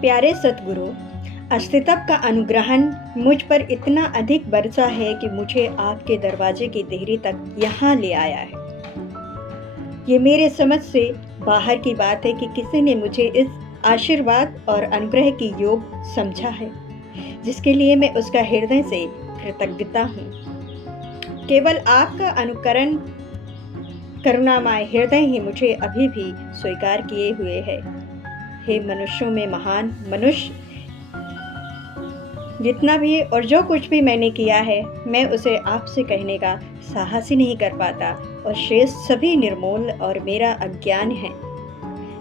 प्यारे सतगुरु, अस्तित्व का अनुग्रहण मुझ पर इतना अधिक बरसा है कि मुझे आपके दरवाजे की देहरी तक यहाँ ले आया है। ये मेरे समझ से बाहर की बात है कि किसी ने मुझे इस आशीर्वाद और अनुग्रह की योग समझा है, जिसके लिए मैं उसका हृदय से कृतज्ञता हूँ। केवल आपका अनुकरण करुणामय हृदय ही मुझे अभी भी स्वीकार किए हुए है। हे मनुष्यों में महान मनुष्य, जितना भी और जो कुछ भी मैंने किया है, मैं उसे आपसे कहने का साहस ही नहीं कर पाता और शेष सभी निर्मूल और मेरा अज्ञान है।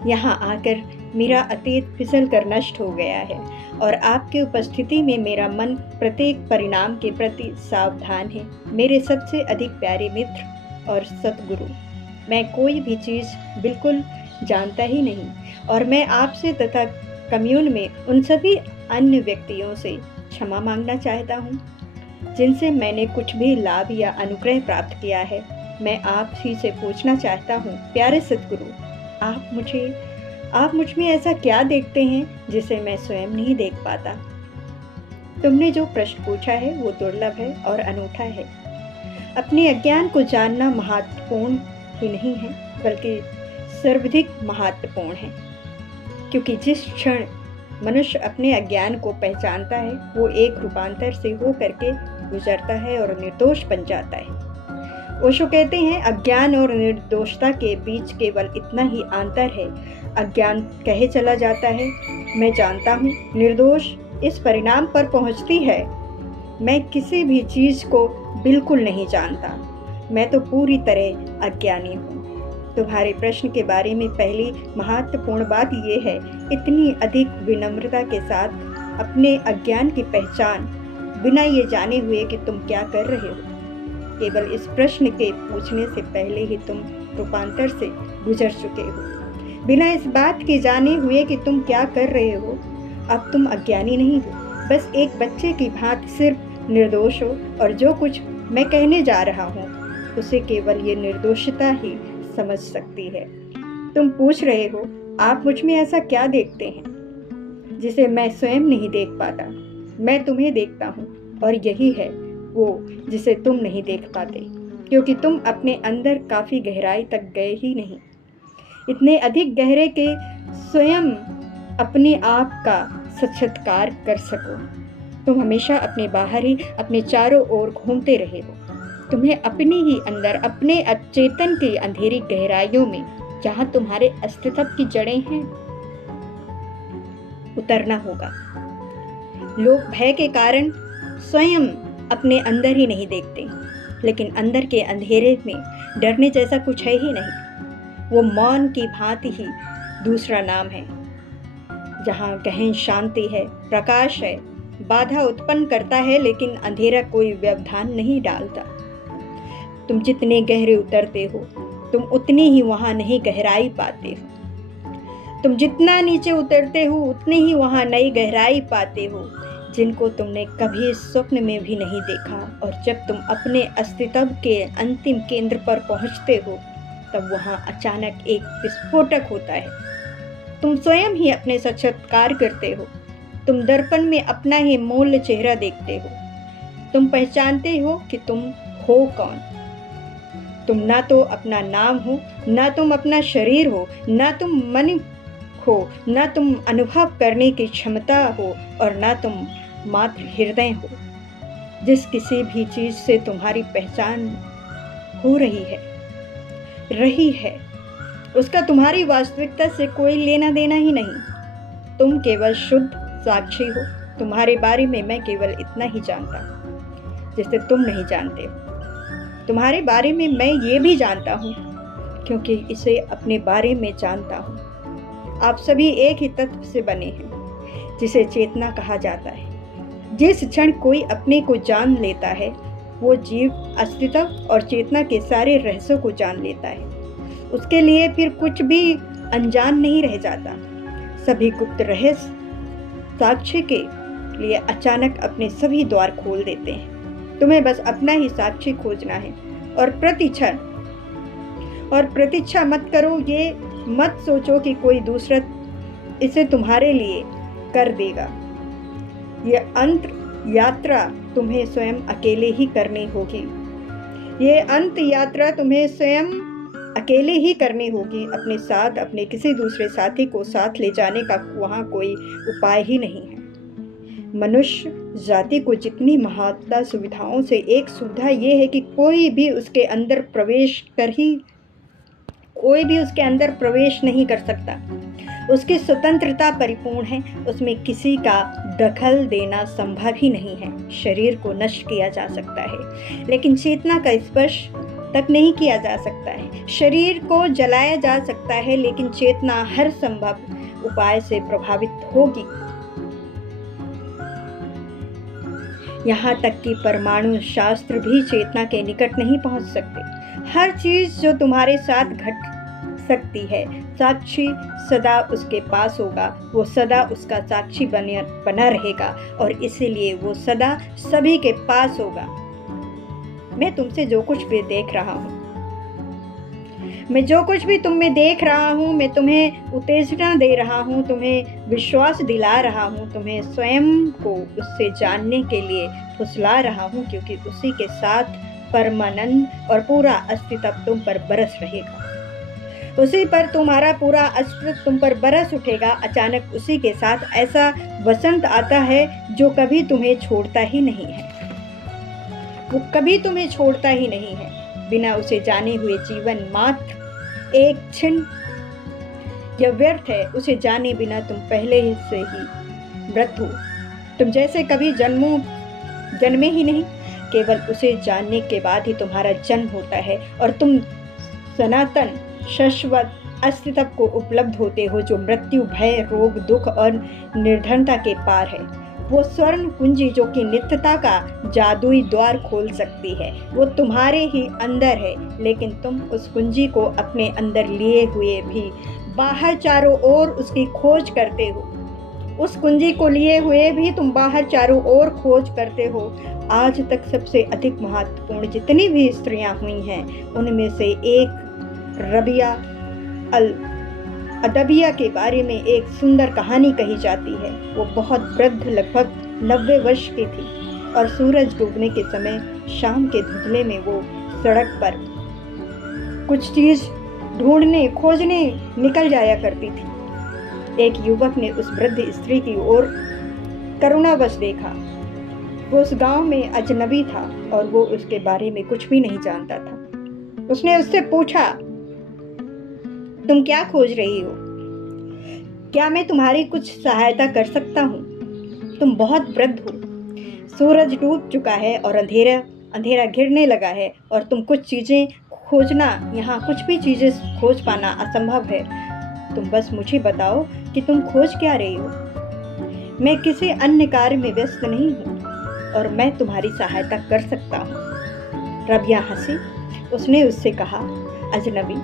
यहाँ आकर मेरा अतीत फिसल कर नष्ट हो गया है और आपकी उपस्थिति में मेरा मन प्रत्येक परिणाम के प्रति सावधान है। मेरे सबसे अधिक प्यारे मित्र और सतगुरु, मैं कोई भी चीज़ बिल्कुल जानता ही नहीं और मैं आपसे तथा कम्यून में उन सभी अन्य व्यक्तियों से क्षमा मांगना चाहता हूँ जिनसे मैंने कुछ भी लाभ या अनुग्रह प्राप्त किया है। मैं आप ही से पूछना चाहता हूँ, प्यारे सतगुरु, आप मुझ में ऐसा क्या देखते हैं जिसे मैं स्वयं नहीं देख पाता। तुमने जो प्रश्न पूछा है वो दुर्लभ है और अनूठा है। अपने अज्ञान को जानना महत्वपूर्ण ही नहीं है, बल्कि सर्वाधिक महत्वपूर्ण है, क्योंकि जिस क्षण मनुष्य अपने अज्ञान को पहचानता है, वो एक रूपांतर से हो करके गुजरता है और निर्दोष बन जाता है। ओशो कहते हैं, अज्ञान और निर्दोषता के बीच केवल इतना ही अंतर है। अज्ञान कहे चला जाता है, मैं जानता हूँ, निर्दोष इस परिणाम पर पहुँचती है, मैं किसी भी चीज़ को बिल्कुल नहीं जानता, मैं तो पूरी तरह अज्ञानी हूँ। तुम्हारे प्रश्न के बारे में पहली महत्वपूर्ण बात यह है, इतनी अधिक विनम्रता के साथ अपने अज्ञान की पहचान, बिना ये जाने हुए कि तुम क्या कर रहे हो। केवल इस प्रश्न के पूछने से पहले ही तुम रूपांतर से गुजर चुके हो। बिना इस बात के जाने हुए कि तुम क्या कर रहे हो, अब तुम अज्ञानी नहीं हो, बस एक बच्चे की भांति सिर्फ निर्दोष हो और जो कुछ मैं कहने जा रहा हूँ उसे केवल ये निर्दोषता ही समझ सकती है। तुम पूछ रहे हो, आप मुझ में ऐसा क्या देखते हैं जिसे मैं स्वयं नहीं देख पाता। मैं तुम्हें देखता हूँ और यही है वो जिसे तुम नहीं देख पाते, क्योंकि तुम अपने अंदर काफ़ी गहराई तक गए ही नहीं, इतने अधिक गहरे के स्वयं अपने आप का साक्षात्कार कर सको। तुम हमेशा अपने बाहर ही अपने चारों ओर घूमते रहे हो। तुम्हें अपने ही अंदर, अपने अचेतन की अंधेरी गहराइयों में, जहां तुम्हारे अस्तित्व की जड़ें हैं, उतरना होगा। लोग भय के कारण स्वयं अपने अंदर ही नहीं देखते, लेकिन अंदर के अंधेरे में डरने जैसा कुछ है ही नहीं। वो मौन की भांति ही दूसरा नाम है, जहां गहन शांति है, प्रकाश है, बाधा उत्पन्न करता है लेकिन अंधेरा कोई व्यवधान नहीं डालता। तुम जितने गहरे उतरते हो, तुम उतनी ही वहाँ नहीं गहराई पाते हो। तुम जितना नीचे उतरते हो, उतनी ही वहाँ नई गहराई पाते हो, जिनको तुमने कभी स्वप्न में भी नहीं देखा। और जब तुम अपने अस्तित्व के अंतिम केंद्र पर पहुँचते हो, तब वहाँ अचानक एक विस्फोटक होता है। तुम स्वयं ही अपने साक्षात्कार करते हो। तुम दर्पण में अपना ही मूल चेहरा देखते हो। तुम पहचानते हो कि तुम हो कौन। तुम ना तो अपना नाम हो, ना तुम अपना शरीर हो, ना तुम मन हो, ना तुम अनुभव करने की क्षमता हो और ना तुम मात्र हृदय हो। जिस किसी भी चीज़ से तुम्हारी पहचान हो रही है, उसका तुम्हारी वास्तविकता से कोई लेना देना ही नहीं। तुम केवल शुद्ध साक्षी हो। तुम्हारे बारे में मैं केवल इतना ही जानता हूँ जिसे तुम नहीं जानते हो। तुम्हारे बारे में मैं ये भी जानता हूँ, क्योंकि इसे अपने बारे में जानता हूँ। आप सभी एक ही तत्व से बने हैं, जिसे चेतना कहा जाता है। जिस क्षण कोई अपने को जान लेता है, वो जीव अस्तित्व और चेतना के सारे रहस्यों को जान लेता है। उसके लिए फिर कुछ भी अनजान नहीं रह जाता। सभी गुप्त रहस्य साक्ष्य के लिए अचानक अपने सभी द्वार खोल देते हैं। तुम्हें बस अपना ही साक्षी खोजना है और प्रतीक्षा मत करो। ये मत सोचो कि कोई दूसरा इसे तुम्हारे लिए कर देगा। ये अंत यात्रा तुम्हें स्वयं अकेले ही करनी होगी। ये अंत यात्रा तुम्हें स्वयं अकेले ही करनी होगी। अपने साथ अपने किसी दूसरे साथी को साथ ले जाने का वहाँ कोई उपाय ही नहीं है। मनुष्य जाति को जितनी महत्ता सुविधाओं से एक सुविधा ये है कि कोई भी उसके अंदर प्रवेश नहीं कर सकता। उसकी स्वतंत्रता परिपूर्ण है, उसमें किसी का दखल देना संभव ही नहीं है। शरीर को नष्ट किया जा सकता है लेकिन चेतना का स्पर्श तक नहीं किया जा सकता है। शरीर को जलाया जा सकता है लेकिन चेतना हर संभव उपाय से प्रभावित होगी। यहाँ तक कि परमाणु शास्त्र भी चेतना के निकट नहीं पहुँच सकते। हर चीज जो तुम्हारे साथ घट सकती है, साक्षी सदा उसके पास होगा, वो सदा उसका साक्षी बना रहेगा और इसीलिए वो सदा सभी के पास होगा। मैं तुमसे जो कुछ भी देख रहा हूँ, मैं जो कुछ भी तुम में देख रहा हूँ, मैं तुम्हें उत्तेजना दे रहा हूँ, तुम्हें विश्वास दिला रहा हूँ, तुम्हें स्वयं को उससे जानने के लिए फुसला रहा हूँ, क्योंकि उसी के साथ परमानंद और पूरा अस्तित्व तुम पर बरस रहेगा। उसी पर तुम्हारा पूरा अस्तित्व तुम पर बरस उठेगा। अचानक उसी के साथ ऐसा वसंत आता है जो कभी तुम्हें छोड़ता ही नहीं है। वो कभी तुम्हें छोड़ता ही नहीं है। बिना उसे जाने हुए जीवन मात्र एक क्षण यह व्यर्थ है। उसे जाने बिना तुम पहले से ही मृत हो। तुम जैसे कभी जन्मे ही नहीं, केवल उसे जानने के बाद ही तुम्हारा जन्म होता है और तुम सनातन शाश्वत अस्तित्व को उपलब्ध होते हो जो मृत्यु, भय, रोग, दुख और निर्धनता के पार है। वो स्वर्ण कुंजी जो कि नित्यता का जादुई द्वार खोल सकती है, वो तुम्हारे ही अंदर है, लेकिन तुम उस कुंजी को अपने अंदर लिए हुए भी बाहर चारों ओर उसकी खोज करते हो। उस कुंजी को लिए हुए भी तुम बाहर चारों ओर खोज करते हो। आज तक सबसे अधिक महत्वपूर्ण जितनी भी स्त्रियां हुई हैं, उनमें से एक रबिया अल अदबिया के बारे में एक सुंदर कहानी कही जाती है। वो बहुत वृद्ध, लगभग 90 वर्ष की थी और सूरज डूबने के समय शाम के धुंधले में वो सड़क पर कुछ चीज खोजने निकल जाया करती थी। एक युवक ने उस वृद्ध स्त्री की ओर करुणावश देखा। वो उस गांव में अजनबी था और वो उसके बारे में कुछ भी नहीं जानता था। उसने उससे पूछा, तुम क्या खोज रही हो? क्या मैं तुम्हारी कुछ सहायता कर सकता हूँ? तुम बहुत वृद्ध हो, सूरज डूब चुका है और अंधेरा घिरने लगा है और तुम कुछ चीज़ें खोजना, यहाँ कुछ भी चीज़ें खोज पाना असंभव है। तुम बस मुझे बताओ कि तुम खोज क्या रही हो। मैं किसी अन्य कार्य में व्यस्त नहीं हूँ और मैं तुम्हारी सहायता कर सकता हूँ। रबिया हंसी। उसने उससे कहा, अजनबी,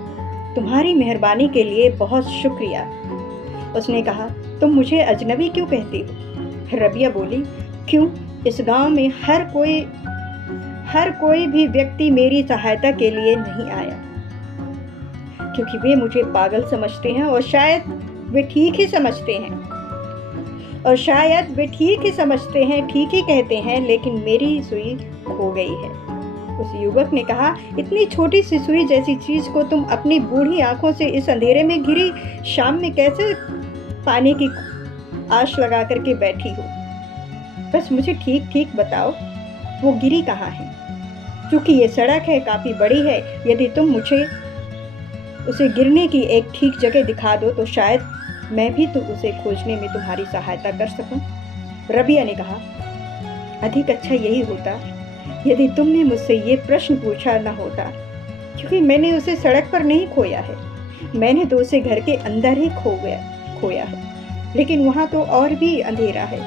तुम्हारी मेहरबानी के लिए बहुत शुक्रिया। उसने कहा, तुम मुझे अजनबी क्यों कहती हो? रबिया बोली, क्यों? इस गांव में हर कोई भी व्यक्ति मेरी सहायता के लिए नहीं आया, क्योंकि वे मुझे पागल समझते हैं और शायद वे ठीक ही समझते हैं, ठीक ही कहते हैं, लेकिन मेरी सुई खो गई है। उस युवक ने कहा, इतनी छोटी सी सुई जैसी चीज को तुम अपनी बूढ़ी आंखों से इस अंधेरे में घिरी शाम में कैसे पाने की आश लगा करके बैठी हो? बस मुझे ठीक ठीक बताओ, वो गिरी कहाँ है? क्योंकि ये सड़क है, काफी बड़ी है। यदि तुम मुझे उसे गिरने की एक ठीक जगह दिखा दो तो शायद मैं भी तो उसे खोजने में तुम्हारी सहायता कर सकूं। रबिया ने कहा, अधिक अच्छा यही होता यदि तुमने मुझसे ये प्रश्न पूछा न होता, क्योंकि मैंने उसे सड़क पर नहीं खोया है, मैंने तो उसे घर के अंदर ही खोया है। लेकिन वहाँ तो और भी अंधेरा है।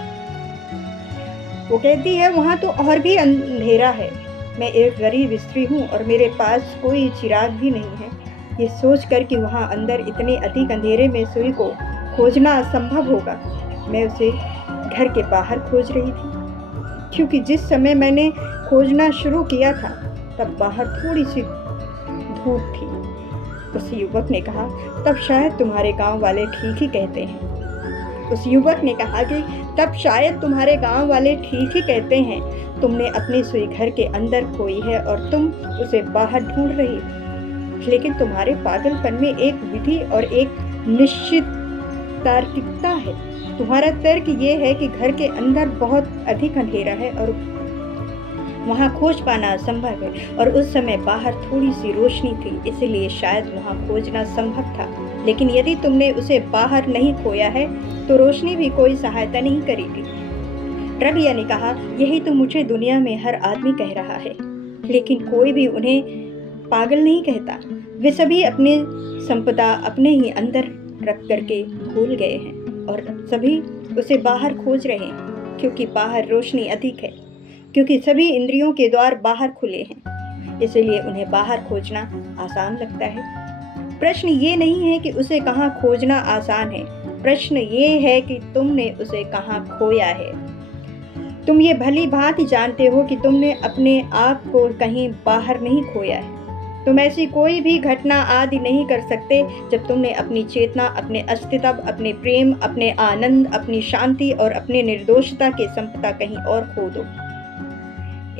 वो कहती है, वहाँ तो और भी अंधेरा है। मैं एक गरीब स्त्री हूँ और मेरे पास कोई चिराग भी नहीं है। ये सोच कर कि वहाँ अंदर इतने अधिक अंधेरे में सुई को खोजना असंभव होगा, मैं उसे घर के बाहर खोज रही थी, क्योंकि जिस समय मैंने खोजना शुरू किया था तब बाहर थोड़ी सी धूप थी। उस युवक ने कहा, तब शायद तुम्हारे गांव वाले ठीक ही कहते हैं। उस युवक ने कहा कि तब शायद तुम्हारे गांव वाले ठीक ही कहते हैं, तुमने अपनी सुई घर के अंदर खोई है और तुम उसे बाहर ढूंढ रही हो। लेकिन तुम्हारे पागलपन में एक विधि और एक निश्चित तार्किकता है। तुम्हारा तर्क ये है कि घर के अंदर बहुत अधिक अंधेरा है और वहाँ खोज पाना असंभव है, और उस समय बाहर थोड़ी सी रोशनी थी, इसलिए शायद वहाँ खोजना संभव था। लेकिन यदि तुमने उसे बाहर नहीं खोया है तो रोशनी भी कोई सहायता नहीं करेगी। रबिया ने कहा, यही तो मुझे दुनिया में हर आदमी कह रहा है, लेकिन कोई भी उन्हें पागल नहीं कहता। वे सभी अपनी संपदा अपने ही अंदर रख करके भूल गए हैं और सभी उसे बाहर खोज रहे हैं, क्योंकि बाहर रोशनी अधिक है, क्योंकि सभी इंद्रियों के द्वार बाहर खुले हैं, इसलिए उन्हें बाहर खोजना आसान लगता है। प्रश्न ये नहीं है कि उसे कहाँ खोजना आसान है, प्रश्न ये है कि तुमने उसे कहाँ खोया है। तुम ये भली भांति जानते हो कि तुमने अपने आप को कहीं बाहर नहीं खोया है। तुम ऐसी कोई भी घटना आदि नहीं कर सकते जब तुमने अपनी चेतना, अपने अस्तित्व, अपने प्रेम, अपने आनंद, अपनी शांति और अपने निर्दोषता के संपदा कहीं और खो दो।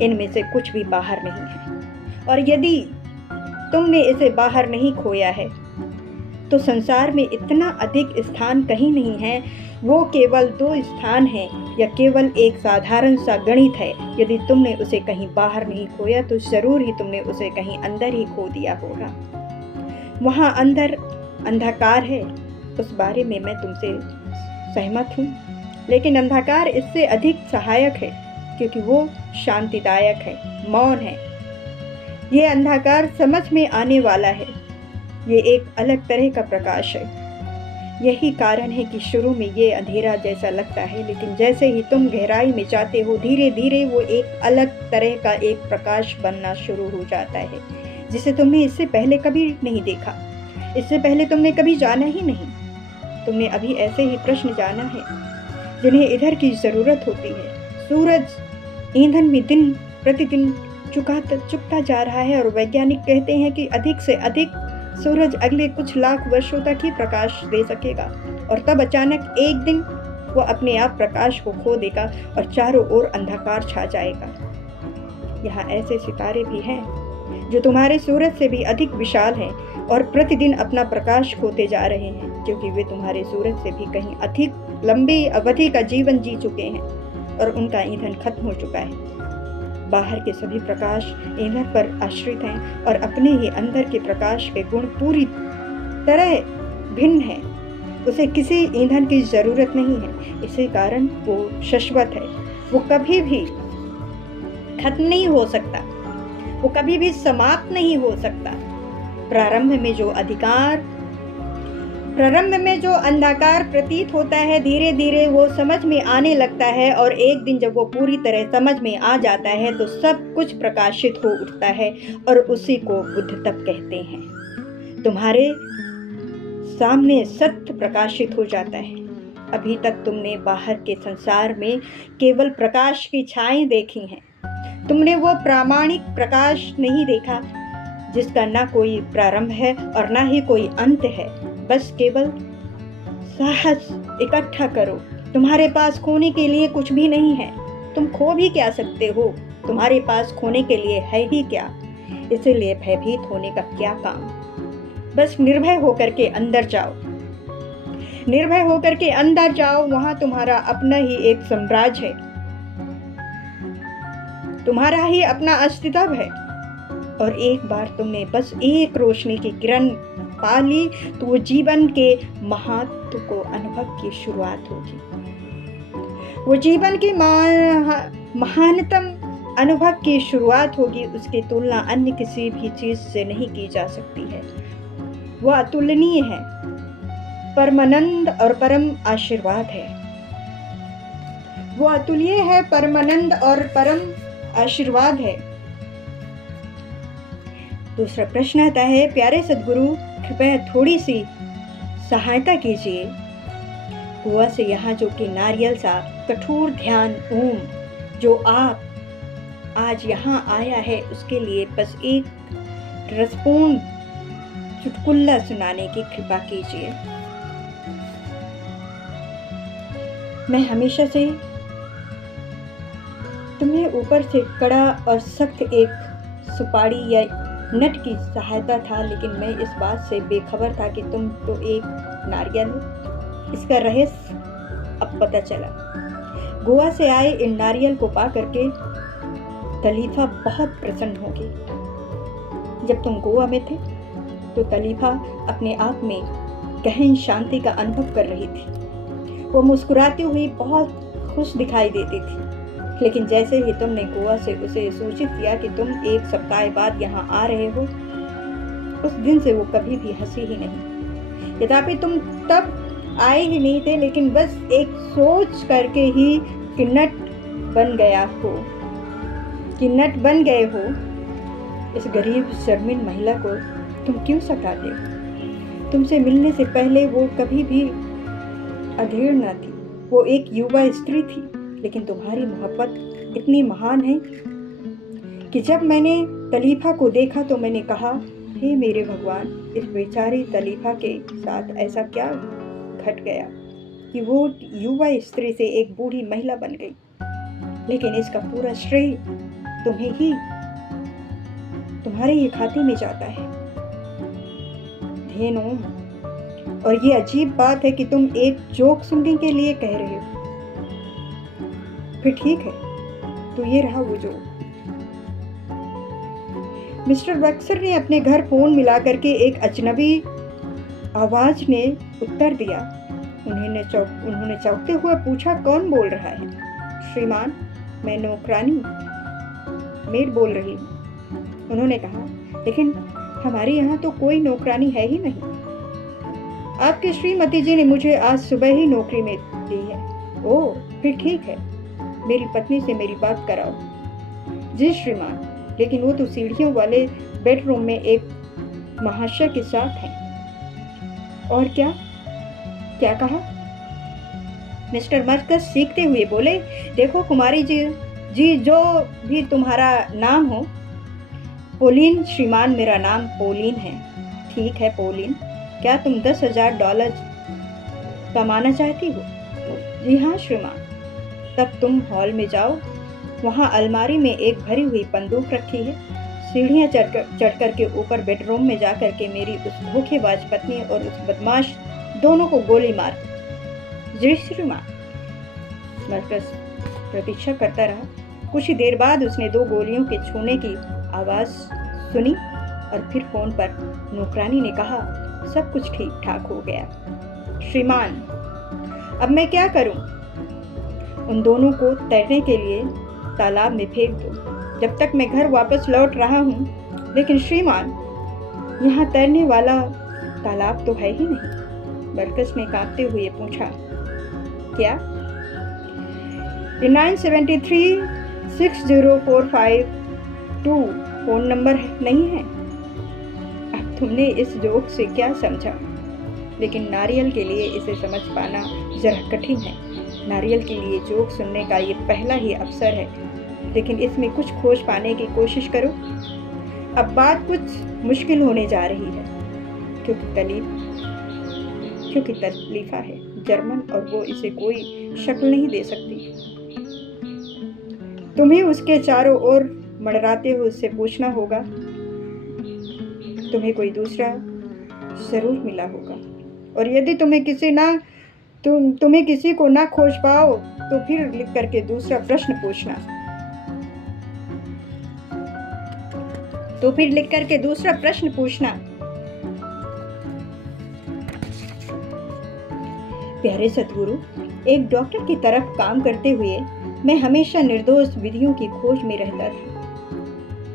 इनमें से कुछ भी बाहर नहीं है, और यदि तुमने इसे बाहर नहीं खोया है तो संसार में इतना अधिक स्थान कहीं नहीं है। वो केवल 2 स्थान हैं या केवल एक साधारण सा गणित है। यदि तुमने उसे कहीं बाहर नहीं खोया तो जरूर ही तुमने उसे कहीं अंदर ही खो दिया होगा। वहाँ अंदर अंधकार है, उस बारे में मैं तुमसे सहमत हूँ, लेकिन अंधकार इससे अधिक सहायक है, क्योंकि वो शांतिदायक है, मौन है। ये अंधकार समझ में आने वाला है, ये एक अलग तरह का प्रकाश है। यही कारण है कि शुरू में ये अंधेरा जैसा लगता है, लेकिन जैसे ही तुम गहराई में जाते हो, धीरे धीरे वो एक अलग तरह का एक प्रकाश बनना शुरू हो जाता है, जिसे तुमने इससे पहले कभी नहीं देखा, इससे पहले तुमने कभी जाना ही नहीं। तुमने अभी ऐसे ही प्रश्न जाना है जिन्हें इधर की जरूरत होती है। सूरज ईंधन में दिन प्रतिदिन चुकता जा रहा है, और वैज्ञानिक कहते हैं कि अधिक से अधिक सूरज अगले कुछ लाख वर्षों तक ही प्रकाश दे सकेगा, और तब अचानक एक दिन वो अपने आप प्रकाश को खो देगा और चारों ओर अंधकार छा जाएगा। यहाँ ऐसे सितारे भी हैं जो तुम्हारे सूरज से भी अधिक विशाल हैं और प्रतिदिन अपना प्रकाश खोते जा रहे हैं, क्योंकि वे तुम्हारे सूरज से भी कहीं अधिक लंबी अवधि का जीवन जी चुके हैं और उनका ईंधन खत्म हो चुका है। बाहर के सभी प्रकाश ईंधन पर आश्रित हैं और अपने ही अंदर के प्रकाश के गुण पूरी तरह भिन्न हैं। उसे किसी ईंधन की जरूरत नहीं है, इसी कारण वो शाश्वत है। वो कभी भी खत्म नहीं हो सकता, वो कभी भी समाप्त नहीं हो सकता। प्रारंभ में जो अंधकार प्रतीत होता है, धीरे धीरे वो समझ में आने लगता है, और एक दिन जब वो पूरी तरह समझ में आ जाता है तो सब कुछ प्रकाशित हो उठता है, और उसी को बुद्ध तब कहते हैं। तुम्हारे सामने सत्य प्रकाशित हो जाता है। अभी तक तुमने बाहर के संसार में केवल प्रकाश की छाएं देखी हैं। तुमने वो प्रामाणिक प्रकाश नहीं देखा जिसका ना कोई प्रारंभ है और ना ही कोई अंत है। बस केवल साहस इकट्ठा करो। तुम्हारे पास खोने के लिए कुछ भी नहीं है, तुम खो भी क्या सकते हो? तुम्हारे पास खोने के लिए है ही क्या? इसीलिए भयभीत होने का क्या काम? बस निर्भय होकर के अंदर जाओ, निर्भय होकर के अंदर जाओ। वहां तुम्हारा अपना ही एक साम्राज्य है, तुम्हारा ही अपना अस्तित्व है, और एक बार तुमने बस एक रोशनी की किरण पा ली तो वो जीवन के महत्व को अनुभव की शुरुआत होगी। वो जीवन की महानतम अनुभव की शुरुआत होगी। उसकी तुलना अन्य किसी भी चीज से नहीं की जा सकती है। वो अतुलनीय है, परमानंद और परम आशीर्वाद है। वो अतुल्य है, परमानंद और परम आशीर्वाद है। दूसरा प्रश्न आता है, प्यारे सद्गुरु कृपया थोड़ी सी सहायता कीजिए। गोवा से यहाँ जो कि नारियल सा कठोर ध्यान ओम जो आप आज यहाँ आया है, उसके लिए बस एक रसपूर्ण चुटकुला सुनाने की कृपा कीजिए। मैं हमेशा से तुम्हें ऊपर से कड़ा और सख्त एक सुपारी या नट की सहायता था, लेकिन मैं इस बात से बेखबर था कि तुम तो एक नारियल हो। इसका रहस्य अब पता चला। गोवा से आए इन नारियल को पा करके तलीफा बहुत प्रसन्न होगी। जब तुम गोवा में थे तो तलीफा अपने आप में गहन शांति का अनुभव कर रही थी। वो मुस्कुराती हुई बहुत खुश दिखाई देती थी, लेकिन जैसे ही तुमने गोवा से उसे सूचित किया कि तुम एक सप्ताह बाद यहाँ आ रहे हो, उस दिन से वो कभी भी हंसी ही नहीं। यद्यपि तुम तब आए ही नहीं थे, लेकिन बस एक सोच करके ही कि नट बन गए हो, इस गरीब शर्मिन महिला को तुम क्यों सताते हो? तुमसे मिलने से पहले वो कभी भी अधेड़ न थी। वो एक युवा स्त्री थी, लेकिन तुम्हारी मोहब्बत इतनी महान है कि जब मैंने तलीफा को देखा तो मैंने कहा, हे मेरे भगवान, इस बेचारी तलीफा के साथ ऐसा क्या घट गया कि वो युवा स्त्री से एक बूढ़ी महिला बन गई। लेकिन इसका पूरा श्रेय तुम्हें ही, तुम्हारे ही खाते में जाता है धेनु। और ये अजीब बात है कि तुम एक जोक सुनने के लिए कह रहे हो। फिर ठीक है, तो ये रहा वो जोक। मिस्टर बक्सर ने अपने घर फोन मिला करके एक अजनबी आवाज ने उत्तर दिया। उन्होंने चौंकते हुए पूछा, कौन बोल रहा है? श्रीमान, मैं नौकरानी मेड बोल रही हूँ। उन्होंने कहा, लेकिन हमारे यहाँ तो कोई नौकरानी है ही नहीं। आपके श्रीमती जी ने मुझे आज सुबह ही नौकरी में दी है। ओह, फिर ठीक है, मेरी पत्नी से मेरी बात कराओ। जी श्रीमान, लेकिन वो तो सीढ़ियों वाले बेडरूम में एक महाशय के साथ हैं। और क्या क्या कहा? मिस्टर मर्कस सीखते हुए बोले, देखो कुमारी जी जो भी तुम्हारा नाम हो। पोलिन श्रीमान, मेरा नाम पोलिन है। ठीक है पोलिन, क्या तुम $10,000 कमाना चाहती हो? जी हाँ श्रीमान। तब तुम हॉल में जाओ, वहाँ अलमारी में एक भरी हुई बंदूक रखी है। सीढ़ियाँ चढ़कर के ऊपर बेडरूम में जाकर के मेरी उस धोखेबाज पत्नी और उस बदमाश दोनों को गोली मार। जी श्रीमान। मर्कस प्रतीक्षा करता रहा। कुछ ही देर बाद उसने 2 गोलियों के छूने की आवाज़ सुनी और फिर फोन पर नौकरानी ने कहा, सब कुछ ठीक ठाक हो गया। श्रीमान, अब मैं क्या करूं? उन दोनों को तैरने के लिए तालाब में फेंक दो जब तक मैं घर वापस लौट रहा हूं। लेकिन श्रीमान, यहाँ तैरने वाला तालाब तो है ही नहीं। बरकस ने कांपते हुए पूछा, क्या? 973-6045-2 फोन नंबर नहीं है? अब तुमने इस जोक से क्या समझा? लेकिन नारियल के लिए इसे समझ पाना जरा कठिन है। नारियल के लिए जोक सुनने का ये पहला ही अवसर है, लेकिन इसमें कुछ खोज पाने की कोशिश करो। अब बात कुछ मुश्किल होने जा रही है, क्योंकि तलीफा है जर्मन और वो इसे कोई शक्ल नहीं दे सकती। तुम्हें उसके चारों ओर मंडराते हुए उससे पूछना होगा। तुम्हें कोई दूसरा जरूर मिला होगा, और यदि तुम्हें किसी को ना खोज पाओ तो फिर लिख करके दूसरा प्रश्न पूछना। प्यारे सतगुरु, एक डॉक्टर की तरफ काम करते हुए मैं हमेशा निर्दोष विधियों की खोज में रहता था।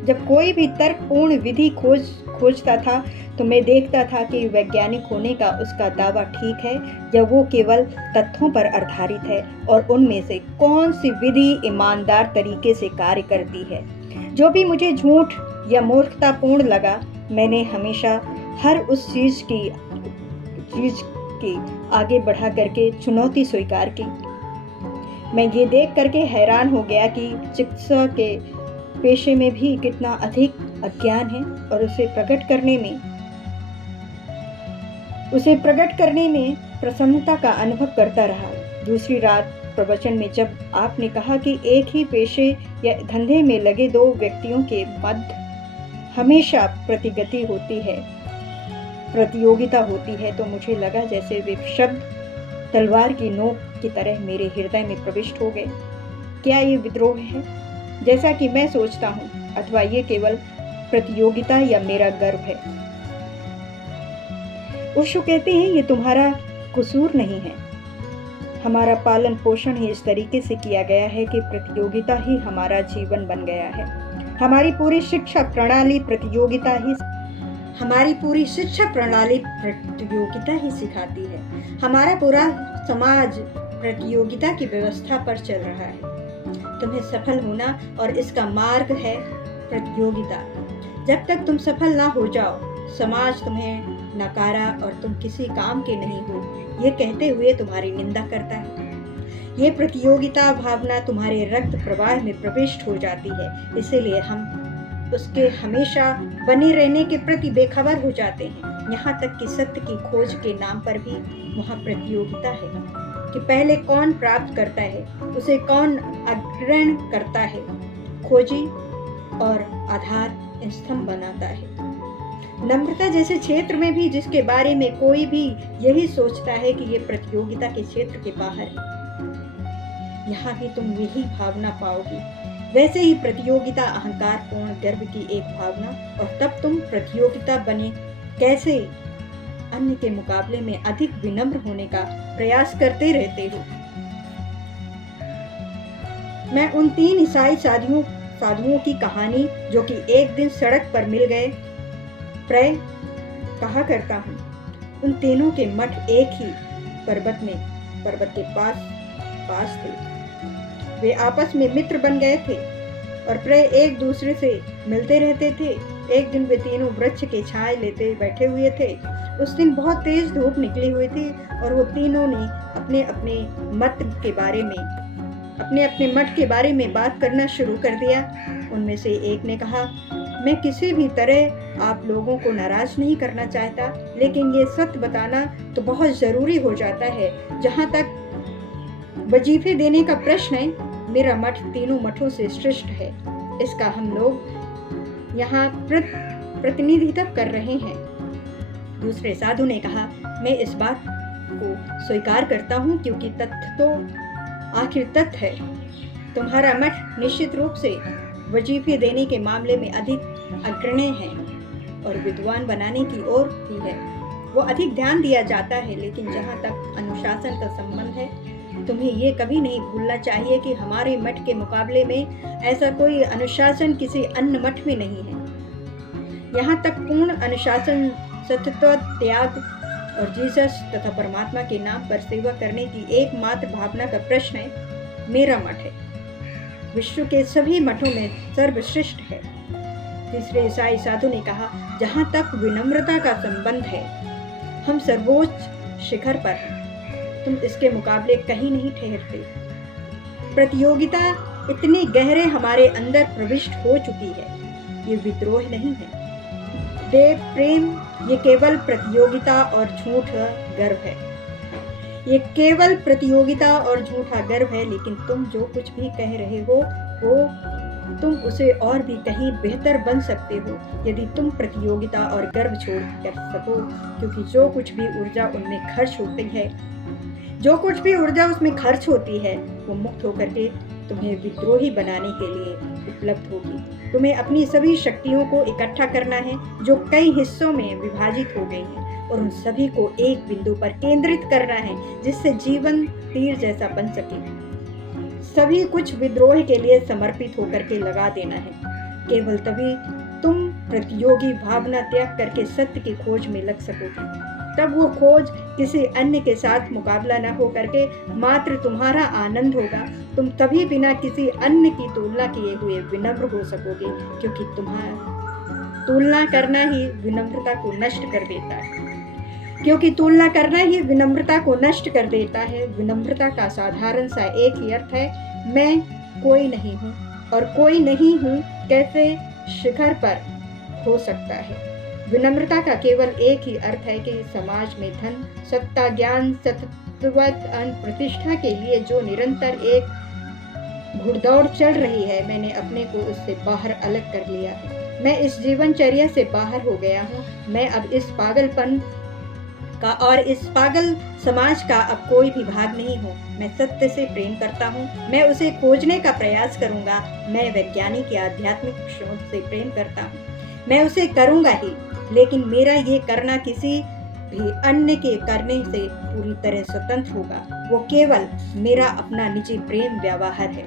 जब कोई भी तर्कपूर्ण विधि खोजता था तो मैं देखता था कि वैज्ञानिक होने का उसका दावा ठीक है या वो केवल तथ्यों पर आधारित है, और उनमें से कौन सी विधि ईमानदार तरीके से कार्य करती है। जो भी मुझे झूठ या मूर्खतापूर्ण लगा, मैंने हमेशा हर उस चीज की आगे बढ़ा करके चुनौती स्वीकार की। मैं ये देख करके हैरान हो गया कि चिकित्सा के पेशे में भी कितना अधिक अज्ञान है, और उसे प्रकट करने में प्रसन्नता का अनुभव करता रहा। दूसरी रात प्रवचन में जब आपने कहा कि एक ही पेशे या धंधे में लगे दो व्यक्तियों के मध्य हमेशा प्रतियोगिता होती है, तो मुझे लगा जैसे वे शब्द तलवार की नोक की तरह मेरे हृदय में प्रविष्ट हो गए। क्या ये विद्रोह है, जैसा कि मैं सोचता हूँ, अथवा ये केवल प्रतियोगिता या मेरा गर्व है? ओशो कहते हैं, ये तुम्हारा कसूर नहीं है। हमारा पालन पोषण ही इस तरीके से किया गया है कि प्रतियोगिता ही हमारा जीवन बन गया है। हमारी पूरी शिक्षा प्रणाली प्रतियोगिता ही सिखाती है। हमारा पूरा समाज प्रतियोगिता की व्यवस्था पर चल रहा है। तुम्हें सफल होना और इसका मार्ग है प्रतियोगिता। जब तक तुम सफल ना हो जाओ, समाज तुम्हें नकारा और तुम किसी काम के नहीं हो, ये कहते हुए तुम्हारी निंदा करता है। ये प्रतियोगिता भावना तुम्हारे रक्त प्रवाह में प्रविष्ट हो जाती है, इसीलिए हम उसके हमेशा बने रहने के प्रति बेखबर हो जाते हैं। यहाँ तक कि सत्य की खोज के नाम पर भी वहाँ प्रतियोगिता है कि पहले कौन प्राप्त करता है, उसे कौन अग्रहण करता है, खोजी और आधार स्तंभ बनाता है। नम्रता जैसे क्षेत्र में भी जिसके बारे में कोई भी यही सोचता है कि ये प्रतियोगिता के क्षेत्र के बाहर है, यहाँ भी तुम यही भावना पाओगी। वैसे ही प्रतियोगिता अहंकार पूर्ण गर्व की एक भावना, और तब तुम प्रतियोगिता बने कैसे अन्य के मुकाबले में अधिक विनम्र होने का प्रयास करते रहते हो। मैं उन 3 ईसाई साधुओं की कहानी जो कि एक दिन सड़क पर मिल गए प्रेय कहा करता हूँ। उन तीनों के मठ एक ही पर्वत के पास थे। वे आपस में मित्र बन गए थे और प्रेय एक दूसरे से मिलते रहते थे। एक दिन वे तीनों वृक्ष के छाए लेते बैठे हुए थे। उस दिन बहुत तेज धूप निकली हुई थी और वो तीनों ने अपने अपने मठ के बारे में बात करना शुरू कर दिया। उनमें से एक ने कहा, मैं किसी भी तरह आप लोगों को नाराज नहीं करना चाहता, लेकिन ये सत्य बताना तो बहुत जरूरी हो जाता है। जहाँ तक वजीफे देने का प्रश्न है, मेरा मठ तीनों मठों से श्रेष्ठ है। इसका हम लोग यहाँ प्रतिनिधित्व कर रहे हैं। दूसरे साधु ने कहा, मैं इस बात को स्वीकार करता हूँ, क्योंकि तथ्य तो आखिर तथ्य है। तुम्हारा मठ निश्चित रूप से वजीफे देने के मामले में अधिक अग्रणी है और विद्वान बनाने की ओर भी है। वो अधिक ध्यान दिया जाता है, लेकिन जहाँ तक अनुशासन का संबंध है, तुम्हें ये कभी नहीं भूलना चाहिए कि हमारे मठ के मुकाबले में ऐसा कोई अनुशासन किसी अन्य मठ में नहीं है। यहाँ तक पूर्ण अनुशासन, सत्यत्व, त्याग और जीसस तथा परमात्मा के नाम पर सेवा करने की एकमात्र भावना का प्रश्न है। मेरा मठ है विश्व के सभी मठों में सर्वश्रेष्ठ है। तीसरे ईसाई साधु ने कहा, जहाँ तक विनम्रता का संबंध है, हम सर्वोच्च शिखर पर हैं। तुम इसके मुकाबले कहीं नहीं ठहरते। प्रतियोगिता इतनी गहरे हमारे अंदर प्रविष्ट हो चुकी है। ये विद्रोह नहीं है, देव प्रेम, ये केवल प्रतियोगिता और झूठा गर्व है। ये केवल प्रतियोगिता और झूठा गर्व है। लेकिन तुम जो कुछ भी कह रहे हो, वो तुम उसे और भी कहीं बेहतर बन सकते हो यदि तुम प्रतियोगिता और गर्व छोड़ कर सको, क्योंकि जो कुछ भी ऊर्जा उनमें खर्च होती है, वो मुक्त होकर के तुम्हें विद्रोही बनाने के लिए उपलब्ध होगी। तुम्हें अपनी सभी शक्तियों को इकट्ठा करना है जो कई हिस्सों में विभाजित हो गई हैं, और उन सभी को एक बिंदु पर केंद्रित करना है, जिससे जीवन तीर जैसा बन सके। सभी कुछ विद्रोह के लिए समर्पित होकर के लगा देना है। केवल तभी तुम प्रतियोगी भावना त्याग करके सत्य की खोज में लग सकोगे। तब वो खोज किसी अन्य के साथ मुकाबला न हो करके मात्र तुम्हारा आनंद होगा। तुम तभी बिना किसी अन्य की तुलना किए हुए विनम्र हो सकोगे, क्योंकि तुम्हारा तुलना करना ही विनम्रता को नष्ट कर देता है। विनम्रता का साधारण सा एक ही अर्थ है, मैं कोई नहीं हूँ, और कोई नहीं हूँ कैसे शिखर पर हो सकता है। विनम्रता का केवल एक ही अर्थ है कि समाज में धन, सत्ता, ज्ञान, शाश्वत प्रतिष्ठा के लिए जो निरंतर एक घुड़दौड़ चल रही है, मैंने अपने को उससे बाहर अलग कर लिया है। मैं इस जीवनचर्या से बाहर हो गया हूँ। मैं अब इस पागलपन का और इस पागल समाज का अब कोई भी भाग नहीं हूँ। मैं सत्य से प्रेम करता हूँ। मैं उसे खोजने का प्रयास करूँगा। मैं वैज्ञानिक या आध्यात्मिक शोध से प्रेम करता हूँ। मैं उसे करूँगा ही, लेकिन मेरा ये करना किसी भी अन्य के करने से पूरी तरह स्वतंत्र होगा। वो केवल मेरा अपना निजी प्रेम व्यवहार है।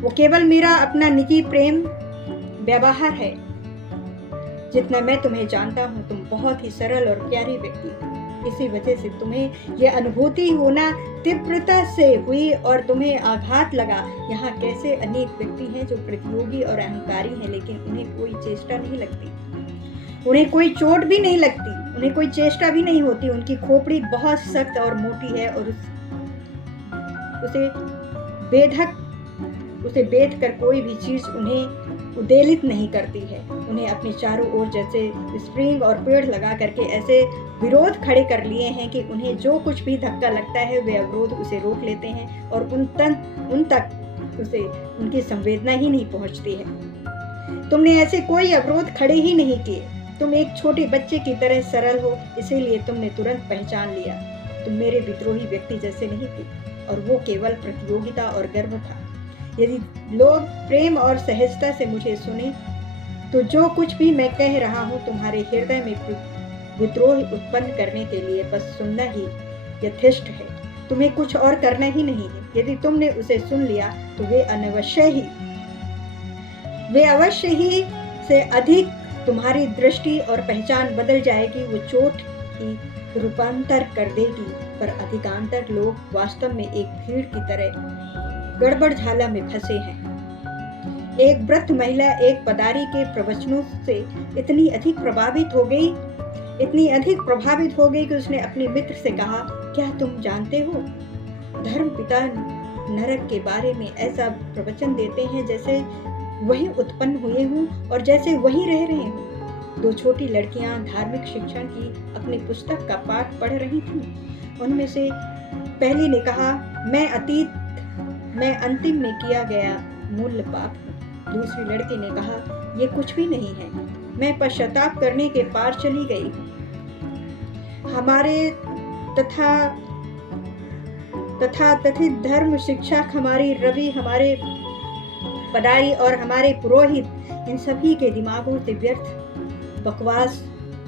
वो केवल मेरा अपना निजी प्रेम व्यवहार है। जितना मैं तुम्हें जानता हूँ, तुम बहुत ही सरल और प्यारी व्यक्ति हो। इसी वजह से तुम्हें यह अनुभूति होना तीव्रता से हुई और तुम्हें आघात लगा। यहाँ कैसे अनेक व्यक्ति हैं जो प्रतियोगी और अहंकारी हैं, लेकिन उन्हें कोई चेष्टा नहीं लगती, उन्हें कोई चोट भी नहीं लगती, उन्हें कोई चेष्टा भी नहीं होती। उनकी खोपड़ी बहुत सख्त और मोटी है और उसे बेध कर कोई भी चीज उन्हें उद्वेलित नहीं करती है। उन्हें अपने चारों ओर जैसे स्प्रिंग और पेड़ लगा करके ऐसे विरोध खड़े कर लिए हैं कि उन्हें जो कुछ भी धक्का लगता है वे अवरोध उसे रोक लेते हैं और उन तक उसे उनकी संवेदना ही नहीं पहुंचती है। तुमने ऐसे कोई अवरोध खड़े ही नहीं किए। तुम एक छोटे बच्चे की तरह सरल हो, इसीलिए तुमने तुरंत पहचान लिया। तुम मेरे विद्रोही व्यक्ति जैसे नहीं थे, और वो केवल प्रतियोगिता और गर्व था। यदि लोग प्रेम और सहजता से मुझे सुने तो जो कुछ भी मैं कह रहा हूँ तुम्हारे हृदय में विद्रोह उत्पन्न करने के लिए बस सुनना ही यथेष्ट है। तुम्हें कुछ और करना ही नहीं है। यदि तुमने उसे सुन लिया तो वे अवश्य ही से अधिक तुम्हारी दृष्टि और पहचान बदल जाएगी। वो चोट ही रूपांतर कर देगी, पर अधिकांतर लोग वास्तव में एक भीड़ की तरह गड़बड़ झाला में फंसे हैं। एक वृद्ध महिला एक पदारी के प्रवचनों से इतनी अधिक प्रभावित हो गई कि उसने अपने मित्र से कहा, क्या तुम जानते हो, धर्म पिता नरक के बारे में ऐसा प्रवचन देते हैं जैसे वही उत्पन्न हुए हों और जैसे वही रह रहे हों। दो छोटी लड़कियां धार्मिक शिक्षण की अपनी पुस्तक का पाठ पढ़ रही थीं। उनमें से पहली ने कहा, मैं अंतिम में किया गया मूल्य पाप हूँ। दूसरी लड़की ने कहा, ये कुछ भी नहीं है, मैं पश्चाताप करने के पार चली गई हूँ। हमारे तथाकथित धर्म शिक्षक, हमारी रवि, हमारे पदारी और हमारे पुरोहित, इन सभी के दिमागों से व्यर्थ बकवास,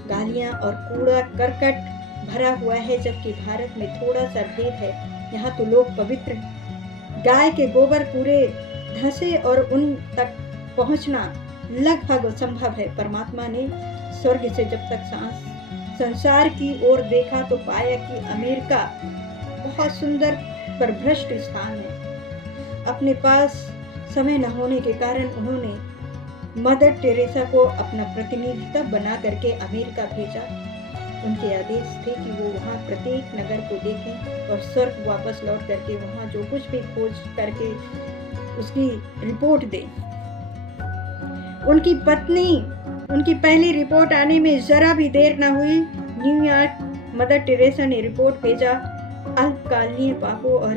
गालियां और कूड़ा करकट भरा हुआ है। जबकि भारत में थोड़ा सा भेद है। यहाँ तो लोग पवित्र गाय के गोबर पूरे धंसे और उन तक पहुँचना लगभग असंभव है। परमात्मा ने स्वर्ग से जब तक संसार की ओर देखा तो पाया कि अमेरिका बहुत सुंदर पर भ्रष्ट स्थान है। अपने पास समय न होने के कारण उन्होंने मदर टेरेसा को अपना प्रतिनिधित्व बना करके अमेरिका भेजा। उनके आदेश थे कि वो वहाँ प्रत्येक नगर को देखें और स्वर्ग वापस लौट करके वहाँ जो कुछ भी खोज करके उसकी रिपोर्ट दें। उनकी पहली रिपोर्ट आने में जरा भी देर न हुई। न्यूयॉर्क मदर टेरेसा ने रिपोर्ट भेजा, अल्पकालीन पापों और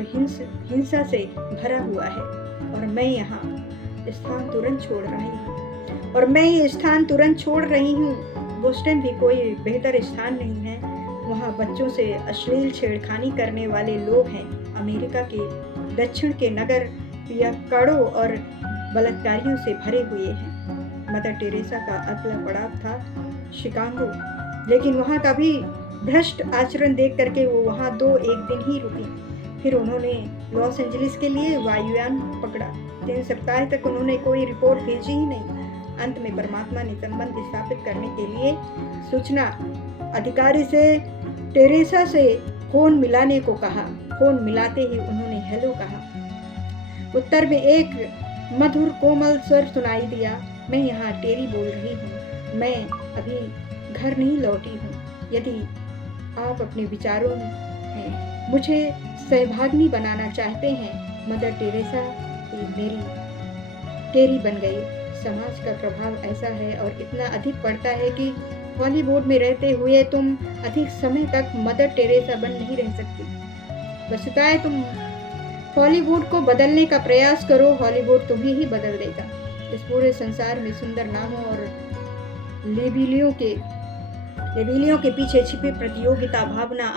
हिंसा से भरा हुआ है और मैं यहाँ स्थान तुरंत छोड़ रही हूँ। बोस्टन भी कोई बेहतर स्थान नहीं है। वहाँ बच्चों से अश्लील छेड़खानी करने वाले लोग हैं। अमेरिका के दक्षिण के नगर पियक्कड़ों और बलात्कारियों से भरे हुए हैं। मदर टेरेसा का अगला पड़ाव था शिकागो, लेकिन वहाँ का भी भ्रष्ट आचरण देख करके वो वहाँ 1 दिन ही रुकी। फिर उन्होंने लॉस एंजलिस के लिए वायुयान पकड़ा। 3 सप्ताह तक उन्होंने कोई रिपोर्ट भेजी ही नहीं। अंत में परमात्मा ने संबंध स्थापित करने के लिए सूचना अधिकारी से टेरेसा से फोन मिलाने को कहा। फोन मिलाते ही उन्होंने हेलो कहा। उत्तर में एक मधुर कोमल स्वर सुनाई दिया, मैं यहाँ टेरी बोल रही हूँ, मैं अभी घर नहीं लौटी हूँ। यदि आप अपने विचारों में मुझे सहभागिनी बनाना चाहते हैं। मदर टेरेसा मेरी टेरी बन गई। समाज का प्रभाव ऐसा है और इतना अधिक पड़ता है कि हॉलीवुड में रहते हुए तुम अधिक समय तक मदर टेरेसा बन नहीं रह सकती। वस्तुतः है तुम हॉलीवुड को बदलने का प्रयास करो, हॉलीवुड तुम्हें ही बदल देगा। इस पूरे संसार में सुंदर नामों और लेबेलियों के पीछे छिपी प्रतियोगिता भावना